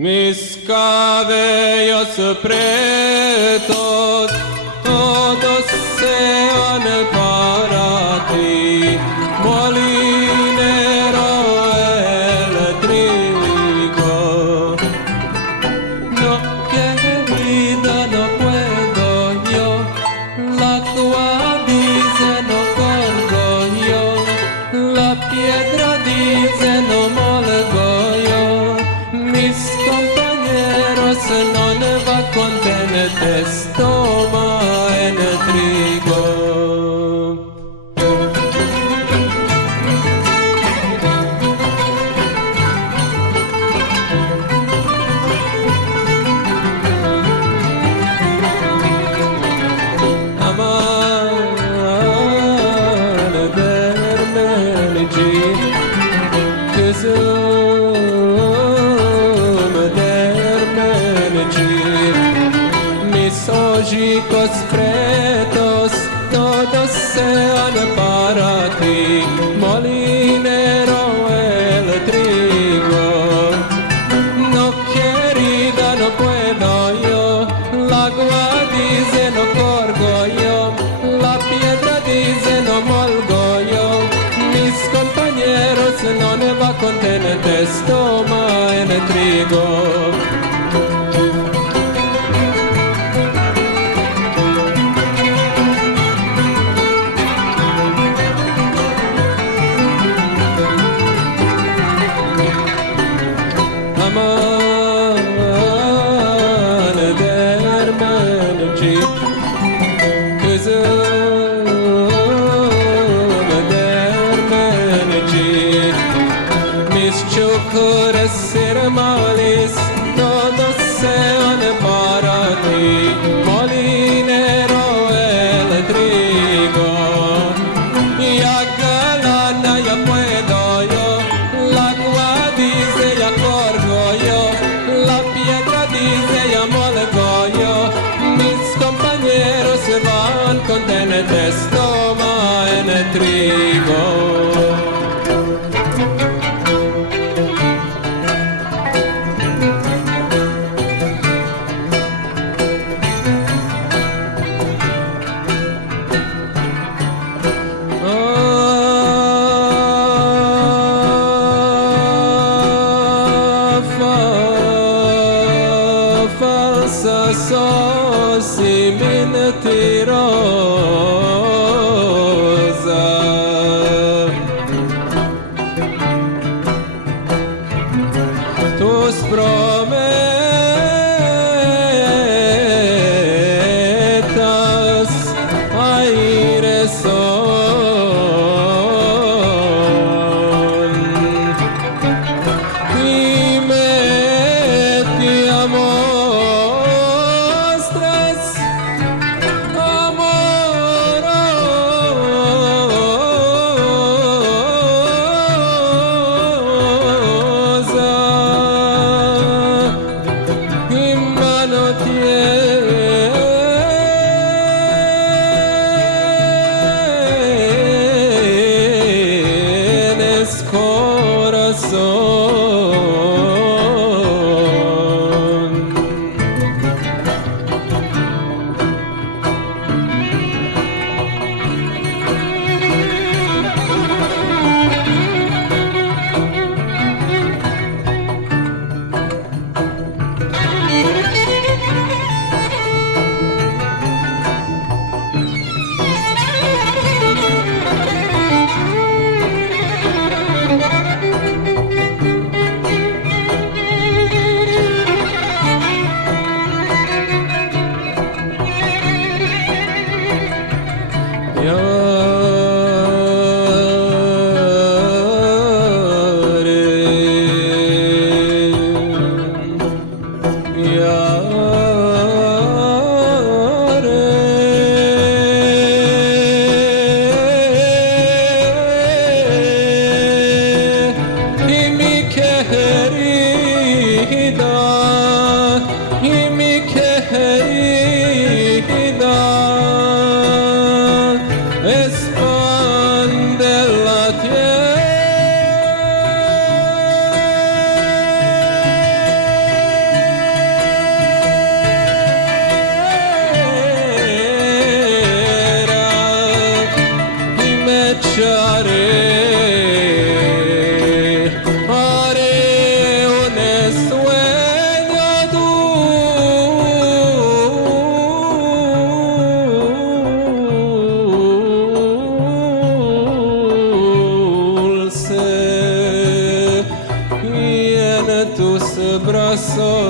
Mis cabellos pretos todos sean para ti, molinero eléctrico. No, querida, no puedo yo, la tua dice no corro yo, la piedra dice no molgo yo. Mis compañeros non va contenete stoma en trigo. Amare dermenici mis ojicos pretos todos sean para ti, molinero eléctrico. No, querida, no puedo yo, la agua dice no corgo yo, la piedra dice no molgo yo. Mis compañeros no ne va contenente stoma en trigo. Amane dermenici mis ciucures hermalis todos sean para ti, molinero eléctrico. Ya galana ya puedo yo, la agua dice ya corgo yo, la piedra dice ya molgo yo. Mis compañeros van con tenete stoma en trigo. Falsa sos y mentirosa, tus promesas aire son, y me te amostras amorosa, y mano tienes corazón. sol.